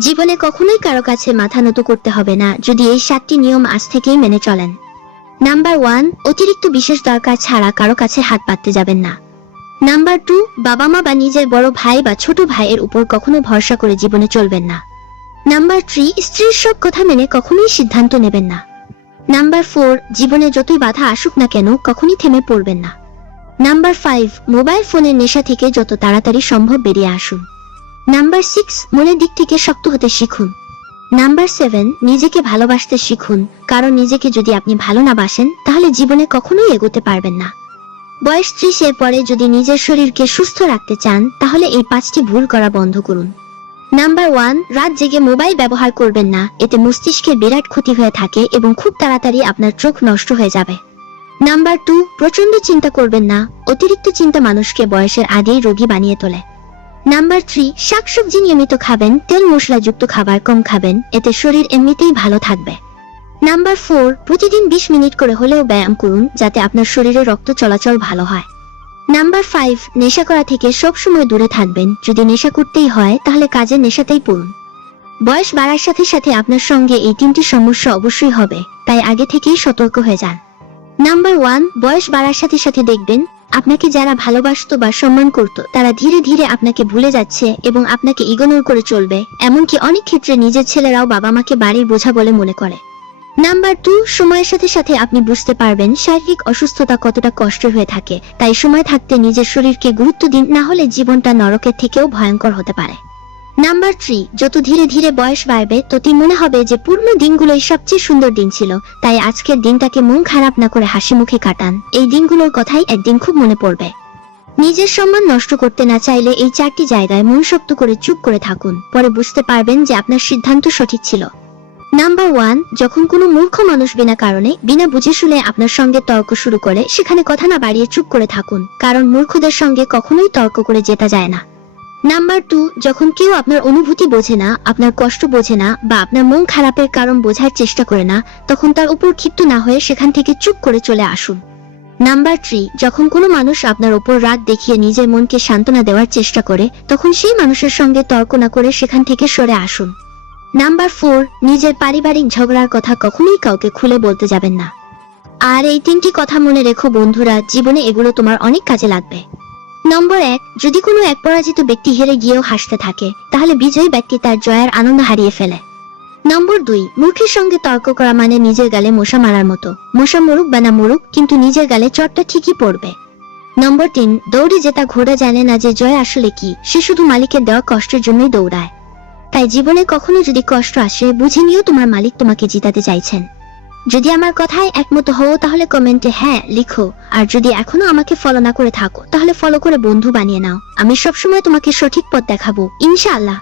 জীবনে কখনোই কারও কাছে মাথা নত করতে হবে না, যদি এই সাতটি নিয়ম আজ থেকেই মেনে চলেন। নাম্বার ওয়ান অতিরিক্ত বিশেষ দরকার ছাড়া কারও কাছে হাত পাততে যাবেন না। নাম্বার টু বাবা মা বা নিজের বড় ভাই বা ছোট ভাইয়ের উপর কখনো ভরসা করে জীবনে চলবেন না। নাম্বার থ্রি স্ত্রীর সব কথা মেনে কখনোই সিদ্ধান্ত নেবেন না। নাম্বার ফোর জীবনে যতই বাধা আসুক না কেন, কখনই থেমে পড়বেন না। নাম্বার ফাইভ মোবাইল ফোনের নেশা থেকে যত তাড়াতাড়ি সম্ভব বেরিয়ে আসুন। নাম্বার সিক্স মনের দিক থেকে শক্ত হতে শিখুন। নাম্বার সেভেন নিজেকে ভালোবাসতে শিখুন। কারণ নিজেকে যদি আপনি ভালো না বাসেন, তাহলে জীবনে কখনোই এগোতে পারবেন না। বয়স ত্রিশের পরে যদি নিজের শরীরকে সুস্থ রাখতে চান, তাহলে এই পাঁচটি ভুল করা বন্ধ করুন। নাম্বার ওয়ান রাত জেগে মোবাইল ব্যবহার করবেন না। এতে মস্তিষ্কের বিরাট ক্ষতি হয়ে থাকে এবং খুব তাড়াতাড়ি আপনার চোখ নষ্ট হয়ে যাবে। নাম্বার টু প্রচণ্ড চিন্তা করবেন না। অতিরিক্ত চিন্তা মানুষকে বয়সের আগেই রোগী বানিয়ে তোলে। নাম্বার থ্রি শাকসবজি নিয়মিত খাবেন, তেল মশলাযুক্ত খাবার কম খাবেন, এতে শরীর এমনিতেই ভালো থাকবে। নাম্বার ফোর প্রতিদিন বিশ মিনিট করে হলেও ব্যায়াম করুন, যাতে আপনার শরীরে রক্ত চলাচল ভালো হয়। নাম্বার ফাইভ নেশা করা থেকে সবসময় দূরে থাকবেন, যদি নেশা করতেই হয়, তাহলে কাজের নেশাতেই পড়ুন। বয়স বাড়ার সাথে সাথে আপনার সঙ্গে এই তিনটি সমস্যা অবশ্যই হবে, তাই আগে থেকেই সতর্ক হয়ে যান। নাম্বার ওয়ান বয়স বাড়ার সাথে সাথে দেখবেন আপনাকে যারা ভালোবাসত বা সম্মান করত, তারা ধীরে ধীরে আপনাকে ভুলে যাচ্ছে এবং আপনাকে ইগনোর করে চলবে। এমনকি অনেক ক্ষেত্রে নিজের ছেলেরাও বাবা মাকে বাড়ির বোঝা বলে মনে করে। নাম্বার টু, সময়ের সাথে সাথে আপনি বুঝতে পারবেন শারীরিক অসুস্থতা কতটা কষ্ট হয়ে থাকে। তাই সময় থাকতে নিজের শরীরকে গুরুত্ব দিন, না হলে জীবনটা নরকের থেকেও ভয়ঙ্কর হতে পারে। নাম্বার থ্রি যত ধীরে ধীরে বয়স বাড়বে, ততই মনে হবে যে পুরনো দিনগুলোই সবচেয়ে সুন্দর দিন ছিল। তাই আজকের দিনটাকে মন খারাপ না করে হাসি মুখে কাটান। এই দিনগুলোর কথাই একদিন খুব মনে পড়বে। নিজের সম্মান নষ্ট করতে না চাইলে এই চারটি জায়গায় মন শক্ত করে চুপ করে থাকুন। পরে বুঝতে পারবেন যে আপনার সিদ্ধান্ত সঠিক ছিল। নাম্বার ওয়ান যখন কোনো মূর্খ মানুষ বিনা কারণে, বিনা বুঝে শুনে আপনার সঙ্গে তর্ক শুরু করে, সেখানে কথা না বাড়িয়ে চুপ করে থাকুন। কারণ মূর্খদের সঙ্গে কখনোই তর্ক করে জেতা যায় না। নাম্বার টু যখন কেউ আপনার অনুভূতি বোঝে না, আপনার কষ্ট বোঝে না, বা আপনার মন খারাপের কারণ বোঝার চেষ্টা করে না, তখন তার উপর ক্ষিপ্ত না হয়ে সেখান থেকে চুপ করে চলে আসুন। নাম্বার থ্রি যখন কোনো মানুষ আপনার ওপর রাগ দেখিয়ে নিজের মনকে সান্ত্বনা দেওয়ার চেষ্টা করে, তখন সেই মানুষের সঙ্গে তর্ক না করে সেখান থেকে সরে আসুন। নাম্বার ফোর নিজের পারিবারিক ঝগড়ার কথা কখনোই কাউকে খুলে বলতে যাবেন না। আর এই তিনটি কথা মনে রেখো বন্ধুরা, জীবনে এগুলো তোমার অনেক কাজে লাগবে। নম্বর এক, যদি কোনো এক পরাজিত ব্যক্তি হেরে গিয়েও হাসতে থাকে, তাহলে বিজয়ী ব্যক্তি তার জয়ের আনন্দ হারিয়ে ফেলে। নম্বর দুই মূর্খের সঙ্গে তর্ক করা মানে নিজের গালে মশা মারার মতো। মশা মরুক বা না মরুক, কিন্তু নিজের গালে চটটা ঠিকই পড়বে। নম্বর তিন, দৌড়ে জেতা ঘোড়া জানে না যে জয় আসলে কি, সে শুধু মালিকের দেওয়া কষ্টের জন্যই দৌড়ায়। তাই জীবনে কখনো যদি কষ্ট আসে, বুঝে নিয়েও তোমার মালিক তোমাকে জিতাতে চাইছেন। যদি আমার কথায় একমত হও, তাহলে কমেন্টে হ্যাঁ লিখো। আর যদি এখনও আমাকে ফলো না করে থাকো, তাহলে ফলো করে বন্ধু বানিয়ে নাও। আমি সবসময় তোমাকে সঠিক পথ দেখাবো। ইনশাআল্লাহ।